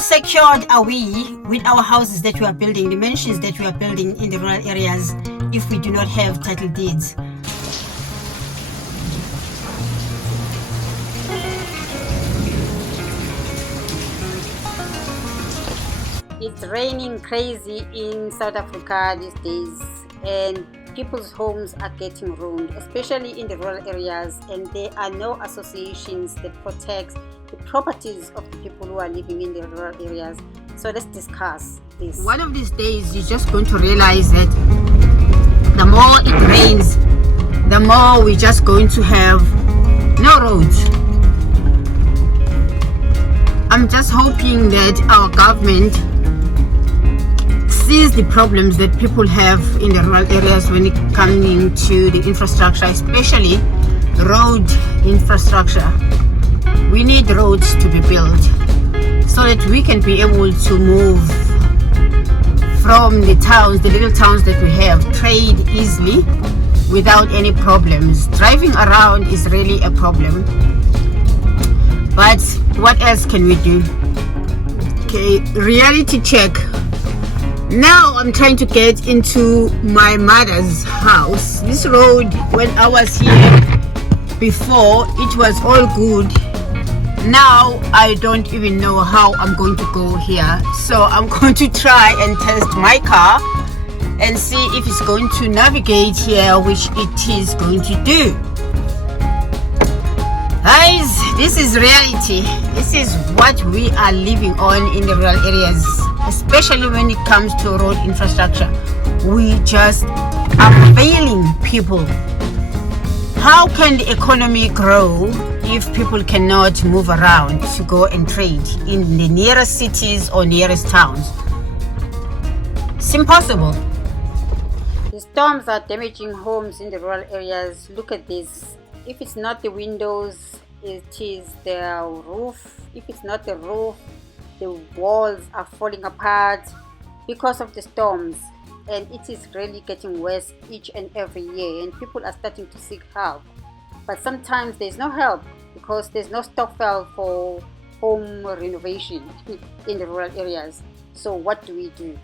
secured are we with our houses that we are building, the mansions that we are building in the rural areas, if we do not have title deeds? It's raining crazy in South Africa these days, and people's homes are getting ruined, especially in the rural areas, and there are no associations that protect the properties of the people who are living in the rural areas. So let's discuss this. One of these days you're just going to realize that the more it rains, the more we're just going to have no roads. I'm just hoping that our government sees the problems that people have in the rural areas when it comes to the infrastructure, especially road infrastructure. We need roads to be built so that we can be able to move from the towns, the little towns that we have, trade easily without any problems. Driving around is really a problem, but what else can we do? Okay, reality check. Now I'm trying to get into my mother's house. This road, when I was here before, it was all good. Now I don't even know how I'm going to go here. So I'm going to try and test my car and see if it's going to navigate here, which it is going to do. Guys, this is reality. This is what we are living on in the rural areas, especially when it comes to road infrastructure. We just are failing people. How can the economy grow if people cannot move around to go and trade in the nearest cities or nearest towns? It's impossible. The storms are damaging homes in the rural areas. Look at this. If it's not the windows, it is the roof. If it's not the roof, the walls are falling apart because of the storms, and it is really getting worse each and every year, and people are starting to seek help. But sometimes there's no help because there's no stockpile for home renovation in the rural areas. So what do we do?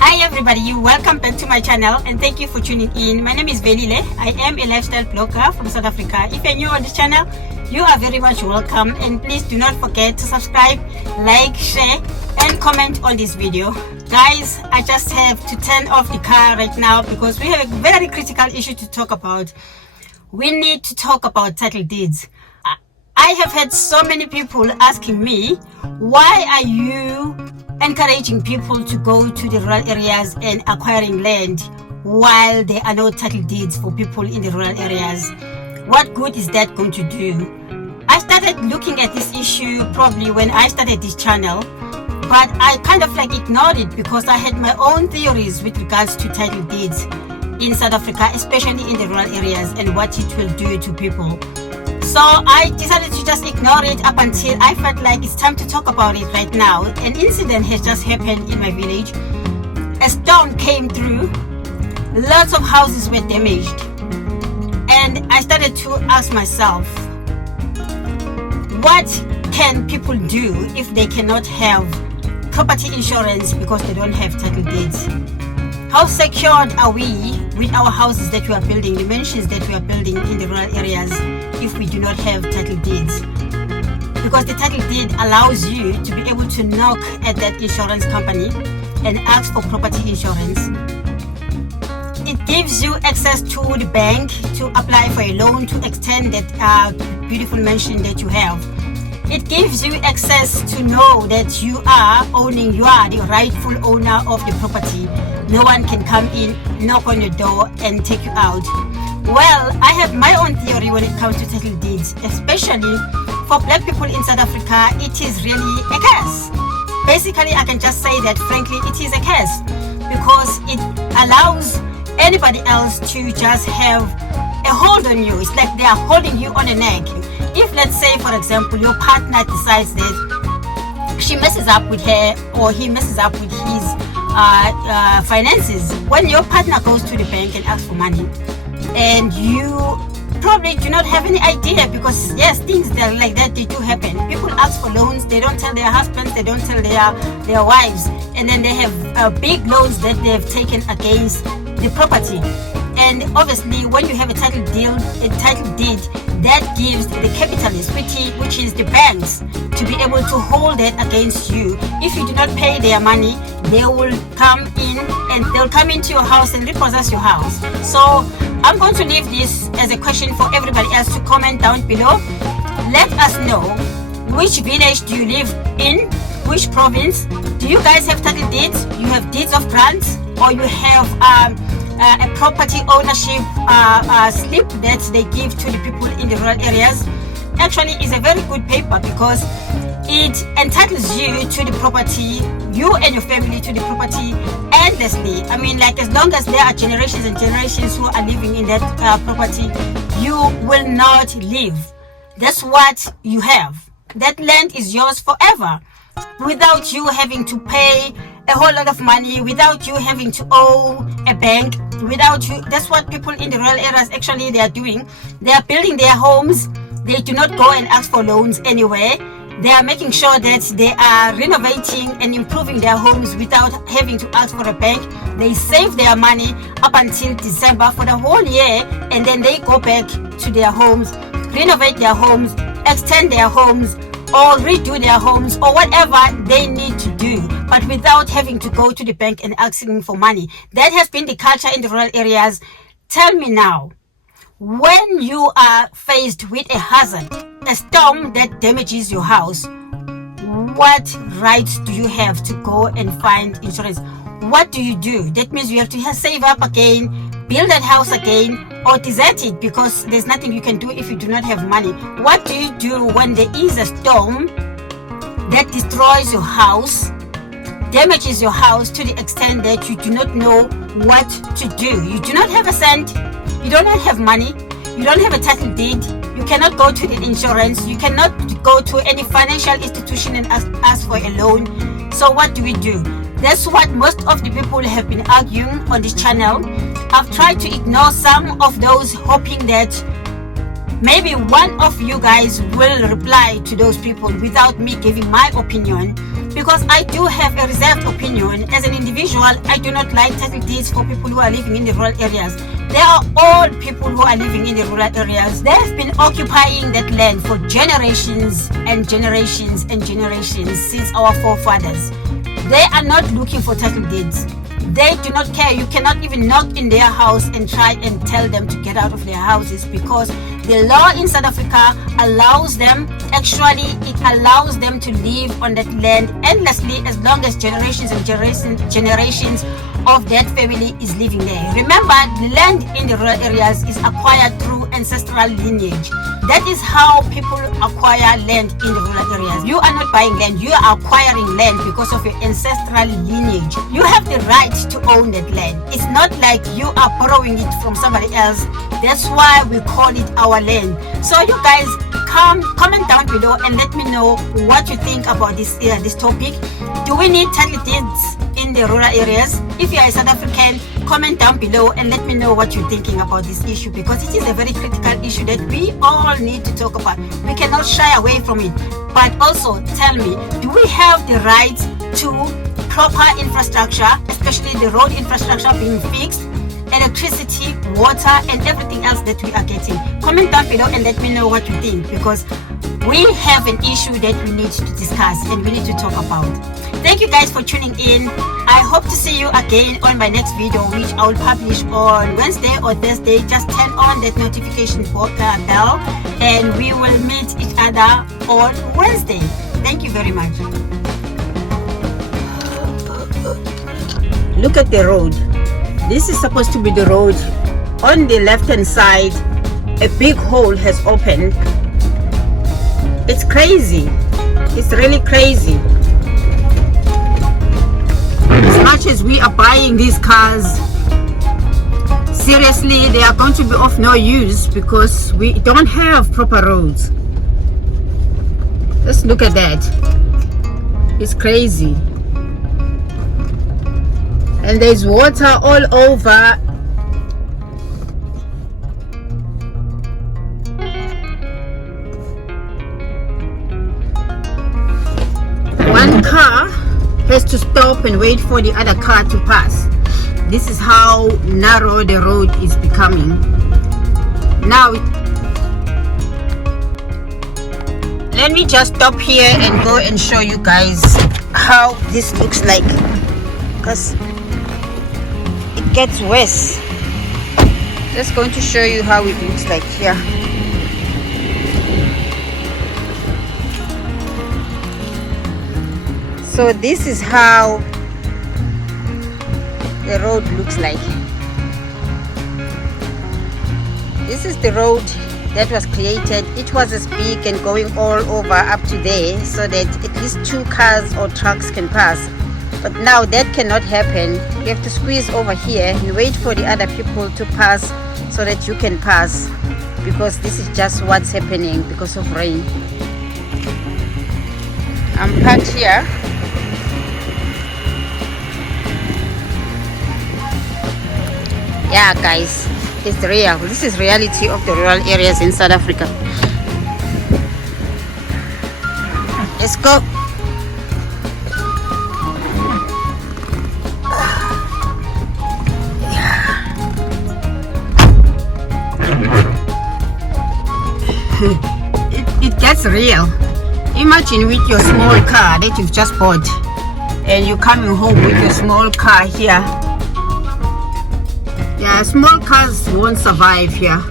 Hi everybody, welcome back to my channel and thank you for tuning in. My name is Velile. I am a lifestyle blogger from South Africa. If you're new on this channel, you are very much welcome, and please do not forget to subscribe, like, share and comment on this video. Guys, I just have to turn off the car right now because we have a very critical issue to talk about. We need to talk about title deeds. I have had so many people asking me, why are you encouraging people to go to the rural areas and acquiring land while there are no title deeds for people in the rural areas? What good is that going to do? I started looking at this issue probably when I started this channel, but I kind of like ignored it because I had my own theories with regards to title deeds in South Africa, especially in the rural areas, and what it will do to people. So I decided to just ignore it up until I felt like it's time to talk about it right now. An incident has just happened in my village. A storm came through, lots of houses were damaged, and I started to ask myself, what can people do if they cannot have property insurance because they don't have title deeds? How secured are we with our houses that we are building, the mansions that we are building in the rural areas, if we do not have title deeds? Because the title deed allows you to be able to knock at that insurance company and ask for property insurance. It gives you access to the bank to apply for a loan to extend that beautiful mansion that you have. It gives you access to know that you are the rightful owner of the property. No one can come in, knock on your door and take you out. Well, I have my own theory when it comes to title deeds, especially for black people in South Africa. It is really a curse. Basically, I can just say that frankly, it is a curse because it allows anybody else to just have a hold on you. It's like they are holding you on a neck. If, let's say, for example, your partner decides that she messes up with her or he messes up with his finances, when your partner goes to the bank and asks for money and you probably do not have any idea, because yes, things that like that, they do happen. People ask for loans, they don't tell their husbands, they don't tell their wives, and then they have big loans that they have taken against the property. And obviously when you have a title deed, that gives the capitalist, which is the banks, to be able to hold that against you. If you do not pay their money, they will come in and they'll come into your house and repossess your house. So I'm going to leave this as a question for everybody else to comment down below. Let us know, which village do you live in, which province? Do you guys have title deeds? You have deeds of grants, or you have a property ownership slip that they give to the people in the rural areas? Actually, it's a very good paper because it entitles you to the property, you and your family to the property endlessly. I mean, like, as long as there are generations and generations who are living in that property, you will not leave. That's what you have. That land is yours forever, without you having to pay a whole lot of money, without you having to owe a bank, without you. That's what people in the rural areas actually they are doing. They are building their homes. They do not go and ask for loans anywhere. They are making sure that they are renovating and improving their homes without having to ask for a bank. They save their money up until December for the whole year, and then they go back to their homes, renovate their homes, extend their homes, or redo their homes, or whatever they need to do, but without having to go to the bank and asking for money. That has been the culture in the rural areas. Tell me now, when you are faced with a hazard, a storm that damages your house, what rights do you have to go and find insurance? What do you do? That means you have to save up again, build that house again, or desert it because there's nothing you can do if you do not have money. What do you do when there is a storm that destroys your house, damages your house to the extent that you do not know what to do? You do not have a cent, you do not have money, you don't have a title deed, you cannot go to the insurance, you cannot go to any financial institution and ask for a loan. So what do we do? That's what most of the people have been arguing on this channel. I've tried to ignore some of those, hoping that maybe one of you guys will reply to those people without me giving my opinion, because I do have a reserved opinion. As an individual, I do not like title deeds for people who are living in the rural areas. They are all people who are living in the rural areas. They have been occupying that land for generations and generations and generations since our forefathers. They are not looking for title deeds. They do not care. You cannot even knock in their house and try and tell them to get out of their houses, because the law in South Africa allows them, actually it allows them to live on that land endlessly as long as generations and generations of that family is living there. Remember, the land in the rural areas is acquired through ancestral lineage. That is how people acquire land in the rural areas. You are not buying land, you are acquiring land because of your ancestral lineage. You have the right to own that land. It's not like you are borrowing it from somebody else. That's why we call it our land. So you guys, comment down below and let me know what you think about this topic. Do we need title deeds in the rural areas? If you are a South African, comment down below and let me know what you're thinking about this issue, because it is a very critical issue that we all need to talk about. We cannot shy away from it. But also tell me, do we have the right to proper infrastructure, especially the road infrastructure being fixed, electricity, water, and everything else that we are getting? Comment down below and let me know what you think, because we have an issue that we need to discuss and we need to talk about. Thank you guys for tuning in. I hope to see you again on my next video, which I will publish on Wednesday or Thursday. Just turn on that notification bell and we will meet each other on Wednesday. Thank you very much. Look at the road. This is supposed to be the road. On the left hand side, a big hole has opened. It's crazy. It's really crazy. As much as we are buying these cars, seriously, they are going to be of no use because we don't have proper roads. Let's look at that. It's crazy. And there's water all over. has to stop and wait for the other car to pass. This is how narrow the road is becoming. Now, let me just stop here and go and show you guys how this looks like, because it gets worse. Just going to show you how it looks like here. So this is how the road looks like. This is the road that was created. It was as big and going all over up to there so that at least 2 cars or trucks can pass. But now that cannot happen. You have to squeeze over here and wait for the other people to pass so that you can pass, because this is just what's happening because of rain. I'm parked here. Yeah guys, it's real. This is reality of the rural areas in South Africa. Let's go. It gets real. Imagine with your small car that you've just bought and you're coming home with your small car here. Yeah, small cars won't survive here.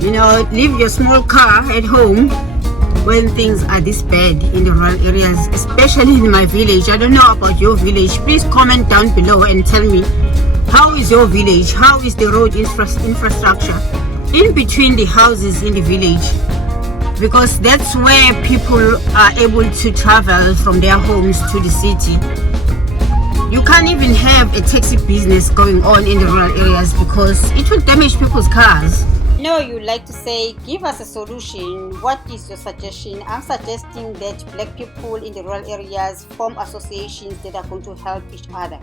You know, leave your small car at home when things are this bad in the rural areas, especially in my village. I don't know about your village. Please comment down below and tell me, how is your village? How is the road infrastructure in between the houses in the village? Because that's where people are able to travel from their homes to the city. You can't even have a taxi business going on in the rural areas because it will damage people's cars. No, you like to say, give us a solution. What is your suggestion? I'm suggesting that black people in the rural areas form associations that are going to help each other.